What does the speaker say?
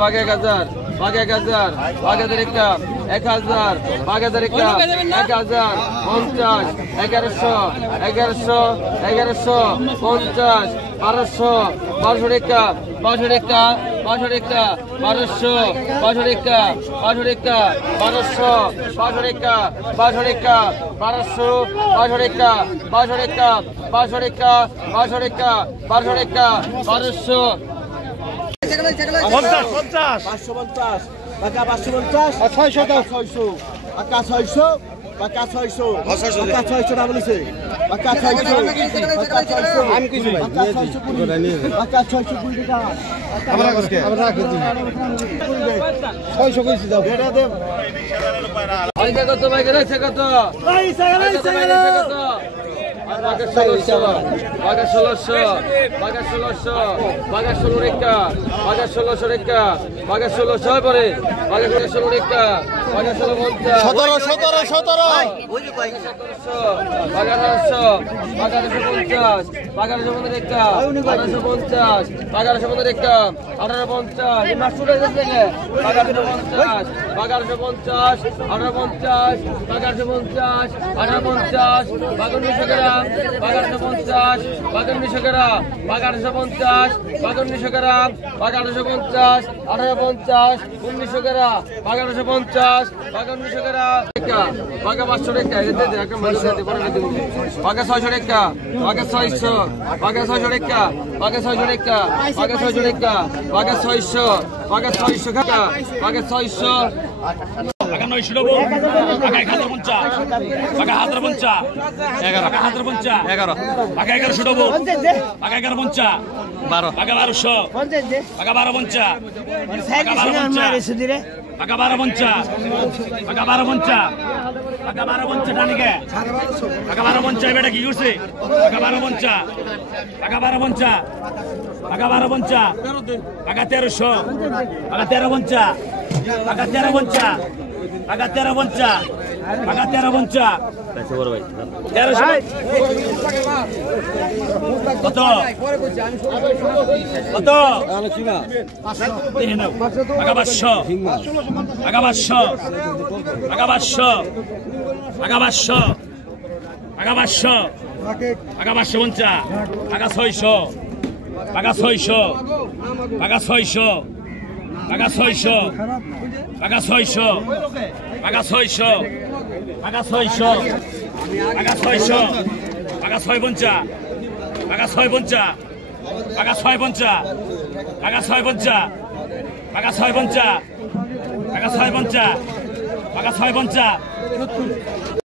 বাঘে 1000 বাঘে 1000 বাঘে 1000 1000 বাঘে 1000 1000 50 1100 1100 1100 50 1200 1200 টাকা 1200 টাকা 1200 টাকা 1200 1200 টাকা 1200 টাকা 1200 1200 টাকা 1200 টাকা 1200 1200 টাকা 1200 টাকা 1200 টাকা 1200 টাকা 1200 টাকা 1200 50 550 টাকা 550 600 দাও 600 টাকা 600 টাকা 600 টাকা 600 না বলেছে টাকা 600 আমি কিছু ভাই টাকা 600 কুড়ি টাকা আমরা রাখি 600 কইছি দাও এটা দে ওই কত ভাই গেছে কত ভাই সাগর কত বাঘা 1600 বাঘা 1600 বাঘা 16 টাকা বাঘা 1600 টাকা বাঘা 1600 পরে বাঘা 16 টাকা বাঘা 16 17 ওই যে ভাই 1700 বাঘা 800 বাঘা 850 বাঘা 850 টাকা 850 বাঘা 850 টাকা 1850 এই মাছ ছুটে যাচ্ছে কে বাঘা 850 বাঘা 850 1850 বাঘা 850 1850 বাঘা 1900 গ্রাম বাঘা 850 বাঘা 1900 গ্রাম বাঘা 850 বাঘা 1900 গ্রাম বাঘা 850 1850 1900 গ্রাম বাঘা 850 বাঘা 1900 গ্রাম বাঘা 500 টাকা এতে দে একটা মানুষ দিতে পারে না তুমি বাঘা 600 টাকা বাঘা 600 বাঘা 600 টাকা বাঘা 600 টাকা বাঘা 600 টাকা বাঘা 600 বাঘা 600 টাকা বাঘা 600 বাঘা 900 টাকা বাঘা 1050 বাঘা 1050 11 বাঘা 1050 11 বাঘা 1100 টাকা বাঘা 1150 12 বাঘা 1200 বাঘা 1250 বাঘা 1250 বাঘা 1250 বাঘা 1250 বাঘা 1250 টানিকে বাঘা 1250 বেটা কি করছে বাঘা 1250 বাঘা 1250 বাঘা 1250 বাঘা 1300 বাঘা 1350 বাঘা 1350 বাঘা 1350 বাঘা 1350 আচ্ছা বড় ভাই 1300 কত কত বাঘা 500 বাঘা 500 বাঘা 500 বাঘা 500 বাঘা 500 বাঘা 550 বাঘা 600 বাঘা 600 বাঘা 600 বাঘা 600 বাঘা 600 বাঘা 600 বাঘা 600 বাঘা 600 বাঘা 650 বাঘা 650 বাঘা 650 বাঘা 650 বাঘা 650 বাঘা 650 বাঘা 650